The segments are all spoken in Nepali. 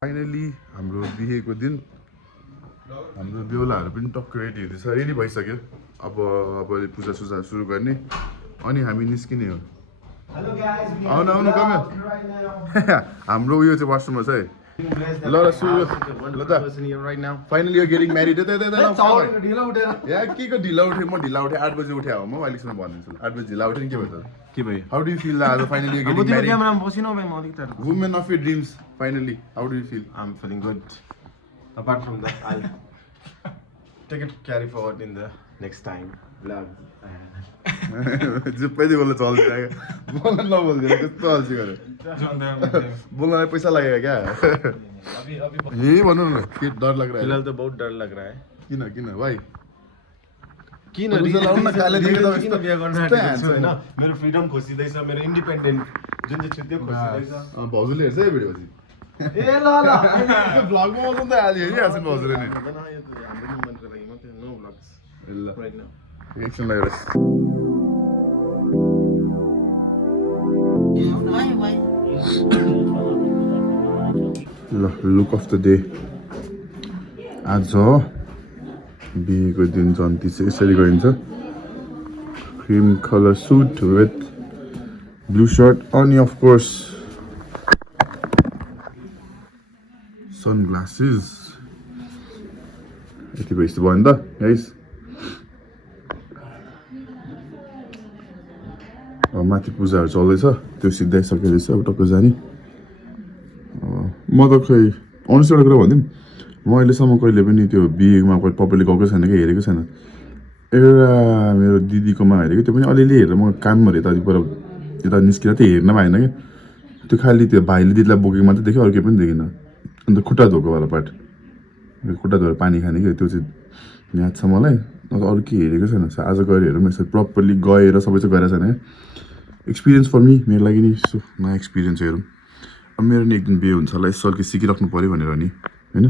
फाइनली हाम्रो बिहेको दिन हाम्रो बेहुलाहरू पनि टक्क रेडी हुँदैछ रेडी भइसक्यो अब पूजा सुजा सुरु गर्ने अनि हामी निस्किने हो आउनु आउनु कम हाम्रो उयो चाहिँ वासरुममा छ है ल ल सुरु ल त फाइनली यु गेटिङ म्यारिड या के को ढिला उठे म ढिला उठे 8 बजे उठे हो म अहिलेसम्म भनिदिन्छु 8 बजे ढिला उठे नि के भयो के भयो हाउ डु यु फिल आज फाइनली यु गेटिङ म्यारिड क्यामेरामा बसिन भाइ म अलिकति women of your dreams finally how do you feel I am feeling good apart from that I'll take it carry forward in the next time vlog जुप्पैले बोल्न चल्छ बोल्न नबोल्दैन कस्तो अल्छी गरे बोल्नलाई पैसा लाग्यो क्या यही भन्नु न के डर लग रहा है फिलहाल तो बहुत डर लग रहा है किन किन भाइ किन लाउन न काले देखेको त किन बिहे गर्न आँटेको छु हैन मेरो फ्रिडम खोसिदैछ मेरो इन्डिपेन्डेन्ट जुन चाहिँ छु त्यो खोसिदैछ भाउजूले हेर्छ है भिडियो पछि ए ल ल भ्लगमा आउँछ नि त हालि हेरिहाल्छ नि भाउजूले नि हाम्रो मोमेन्टको लागि मात्रै नो भ्लग्स ल राइट नाउ एकछिन लाग्यो ल लुक अफ द डे आज बिहेको दिन जन्ती चाहिँ यसरी गरिन्छ cream colour suit with blue shirt अनि अफ कोर्स सनग्लासेस यति भएपछि भयो नि त गाइस माथि पूजाहरू चल्दैछ त्यो सिद्धाइसकेको रहेछ अब टक्क जाने म त खै अनेस्ट एउटा कुरा भनिदिउँ म अहिलेसम्म कहिले पनि त्यो बिहेमा कोही पब्लिक गएको छैन कि हेरेको छैन एउटा मेरो दिदीकोमा हेरेको त्यो पनि अलिअलि हेरेर म कामहरू यता निस्किँदा चाहिँ हेर्न पाएन कि त्यो खालि त्यो भाइले दिदीलाई बोकेको मात्रै देख्यो अरू केही पनि देखिनँ अन्त खुट्टा धोकोवाला पार्ट खुट्टा धोएर पानी खाने कि त्यो चाहिँ याद छ मलाई अन्त अरू के हेरेको छैन आज गएर हेरौँ यसो प्रपरली गएर सबै चाहिँ गएर छैन एक्सपिरियन्स फर मी मेरो लागि नि यसो नयाँ एक्सपिरियन्स हेरौँ अब मेरो नि एक दिन बिहे हुन्छ होला यसो अलिकति सिकिराख्नु पऱ्यो भनेर नि होइन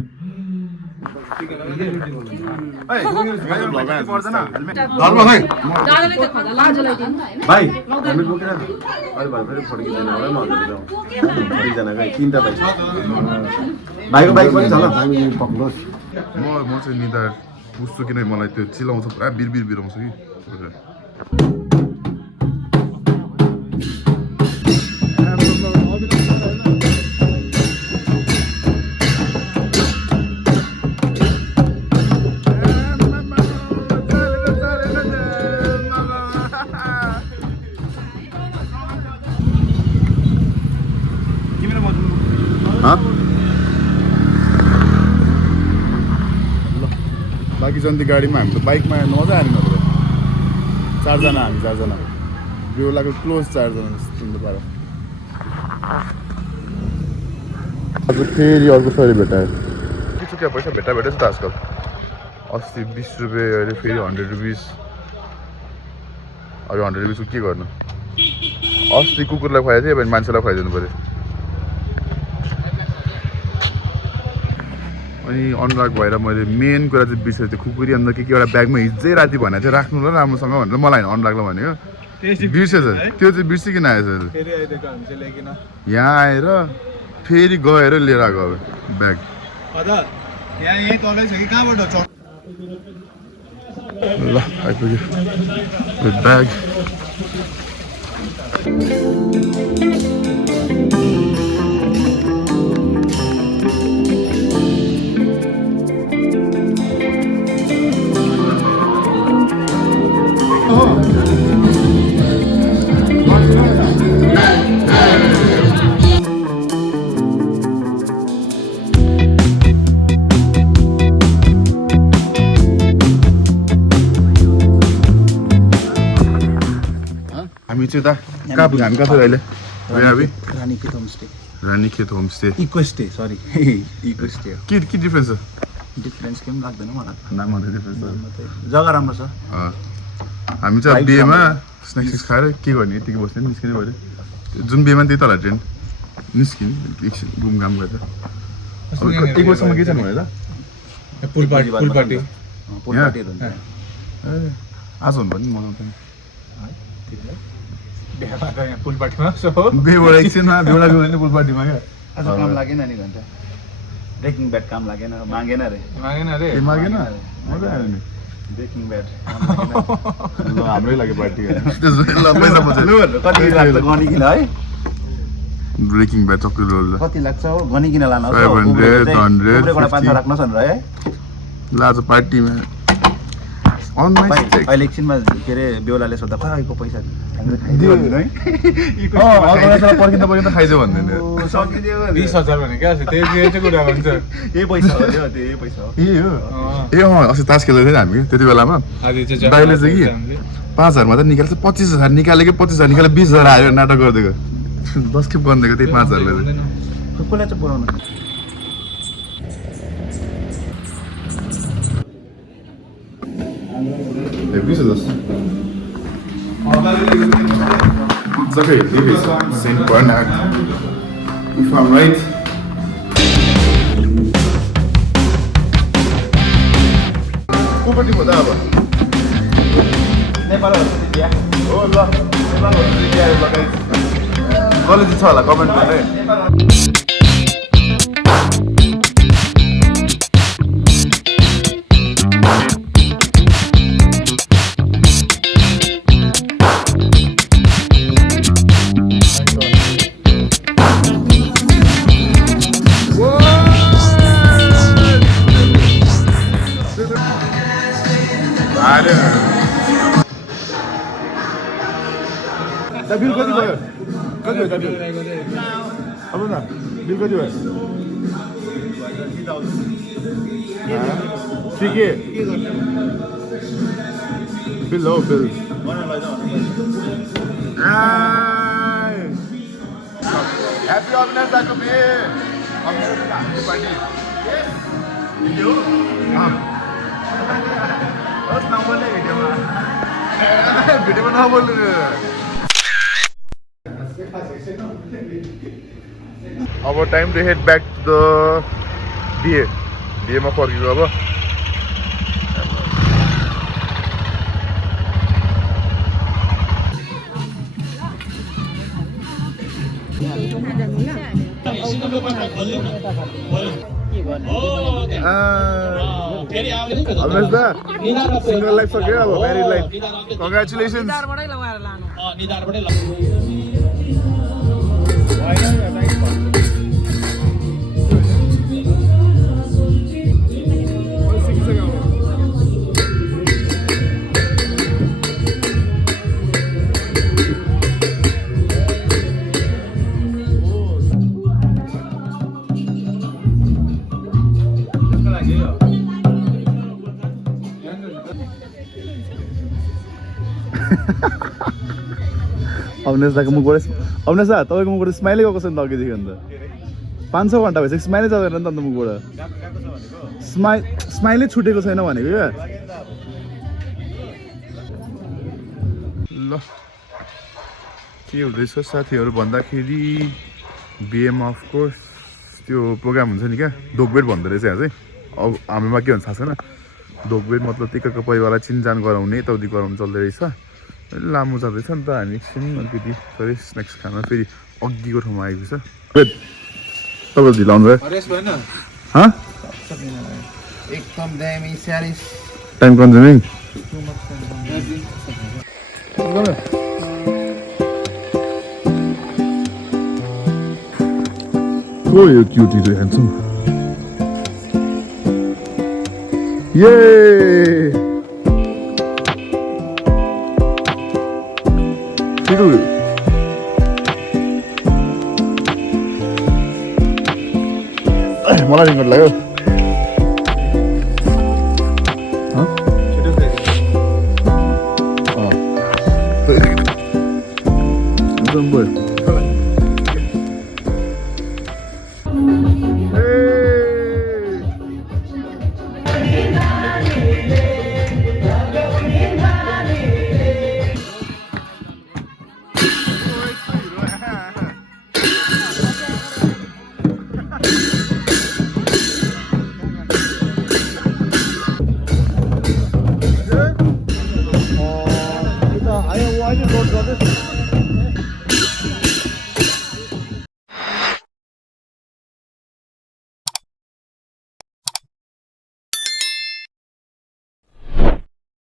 भाइको बाइक पनि छ ल पक्लोस् म चाहिँ निदा पुस्छु किन मलाई त्यो चिलाउँछ पुरा बिरबिर बिराउँछ कि बाँकी जन्ती गाडीमा हामी त बाइकमा मजा आएन त चारजना हामी चारजना बेहुलाको क्लोज चारजना जस्तो पारो आज फेरि अर्को सरी भेटायो के छ क्या पैसा भेटा छ त आजकल अस्ति 20 रुपियाँ अहिले फेरि 100 रुपिस अब 100 रुपिसको के गर्नु अस्ति कुकुरलाई खुवाएको थिएँ भने मान्छेलाई खुवाइदिनु पऱ्यो अनि अनुराग भएर मैले मेन कुरा चाहिँ बिर्सेँ त्यो खुकुरी अन्त के एउटा ब्यागमा हिजै राति भनेको चाहिँ राख्नु ल राम्रोसँग भनेर मलाई अनुरागलाई भनेको बिर्सेछ त्यो चाहिँ बिर्सिकन आएछ यहाँ आएर फेरि गएर लिएर आएको अब ब्याग ल आइपुग्यो ब्याग हामी चाहिँ त कहाँ पुग्यो हामी कहाँ छ अहिले Ranikhet homestay eco stay sorry eco stay के डिफ्रेन्स छ डिफ्रेन्स केही पनि लाग्दैन मलाई नाम मात्रै डिफ्रेन्स छ जग्गा राम्रो छ हामी चाहिँ बिहेमा स्न्याक्स खाएर के गर्ने यतिकै बस्ने निस्किने पऱ्यो जुन बिहेमा त्यही तल ट्रेन निस्किने एकछिन घुमघाम गरेर एक वर्षमा के छ भने त पुल पार्टी आज हुनु पनि मनाउँदैन पुल पार्टीमा बेबाट एकछिनमा बेहुला गयो भने पुल पार्टीमा क्या आज काम लागेन नि घन्टा ब्रेकिङ ब्याड काम लागेन मागेन रे मागेन अरे ए मागेन मजा आयो नि ब्रेकिङ ब्याड ल हाम्रै लागि पार्टी ल पैसा बचाइ कति लाग्छ गनिकिन है ब्रेकिङ ब्याड चक्कर रोल कति लाग्छ हो गनिकिन लानु 500, 100, 500 राख्नुहोस् न है ल आज पार्टीमा अन माइ स्टेक अहिले एकछिनमा के अरे बेहुलाले सोद्धा खैको पैसा दियो नि है पर्खिँदा पर्खिँदा खाइदियो भन्दैन सकिदियो 20,000 भने क्या त्यही चाहिँ कुरा भन्छ यही पैसा हो त्यो यही पैसा हो ए हो ए अस्ति तास खेल्दै थियो हामी त्यति बेलामा आदि चाहिँ दाइले चाहिँ कि 5,000 मात्रै निकाल्छ 25,000 निकालेको 25,000 निकाले 20,000 आयो नाटक गरिदिएको 10 खेप बनिदिएको त्यही 5,000 ले कसलाई चाहिँ बोलाउनु It's okay, leave it. Saint Bernard. If I'm right. Kupati mo daw ba? Nepal हो दिया Oh, ल. नेपाल हो दिया ल गाइस. कलेज छ होला कमेन्ट गर्ने. दा बिल कति भयो? कति भयो दा बिल? अब न बिल कति भयो? 3K. बिल हो बिल. Happy Avinas दाको बे. हाम्रो पार्टी. भिडियो? होस् नबोल्ने भिडियोमा. भिडियोमा नबोल्नु. अब time to head back to the बिएमा फर्कियो अब सिंगल लाइफ सक्यो अब म्यारिड लाइफ कङ्ग्रेचुलेसन्स अविनाश दाको मुखबाट अविनाश दा तपाईँको मुखबाट स्माइलै गएको छ नि त अघिदेखि अन्त 500 घन्टा भइसक्यो स्माइलै जाँदैन नि त अन्त मुखबाट स्माइलै छुटेको छैन भनेको क्या ल के हुँदैछ साथीहरू भन्दाखेरि बिएमा अफकोर्स त्यो प्रोग्राम हुन्छ नि क्या दोकबेट भन्दो रहेछ यहाँ चाहिँ अब हामीमा के भन्छ थाहा छैन दोकबेट मतलब टिकाको परिवारलाई चिनजान गराउने यताउति गराउनु चल्दै रहेछ लामो जाँदैछ नि त हामी एकछिन अलिकति सरी स्न्याक्स खान फेरि अघिको ठाउँमा आएको छ तपाईँ ढिलाउनु भयो एकदम दामी स्यारिस टाइम कन्ज्युमिङ को यो क्युटी चाहिँ ह्यान्डसम ये मलाई रिङ्गट लाग्यो एकदम भयो I just wrote this.